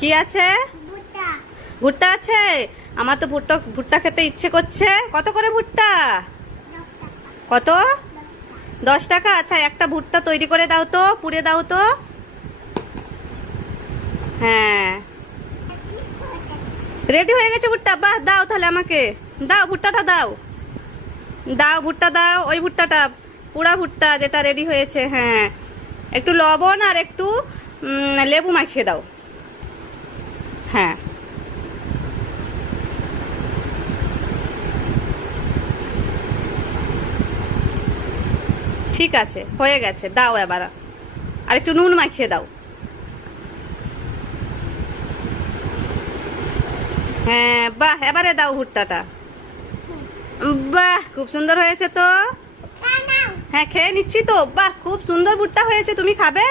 কি আছে? ভুট্টা আছে। আমার তো ভুট্টা ভুট্টা খেতে ইচ্ছে করছে। কত করে ভুট্টা? কত? 10 টাকা। আচ্ছা, একটা ভুট্টা তৈরি করে দাও তো, পুড়ে দাও তো। হ্যাঁ, রেডি হয়ে গেছে ভুট্টা। বাহ, দাও তাহলে আমাকে। দাও ভুট্টাটা দাও। দাও ভুট্টা দাও, ওই ভুট্টাটা, পুরা ভুট্টা যেটা রেডি হয়েছে। হ্যাঁ, একটু লবণ আর একটু লেবু মাখিয়ে দাও। হ্যাঁ, ঠিক আছে, হয়ে গেছে। দাও এবার। আর একটু নুন মাখিয়ে দাও। হ্যাঁ, বাহ, এবারে দাও ভুট্টাটা। বাহ, খুব সুন্দর হয়েছে তো। হ্যাঁ, খেয়ে নিচ্ছি তো। বাহ, খুব সুন্দর ভুট্টা হয়েছে। তুমি খাবে?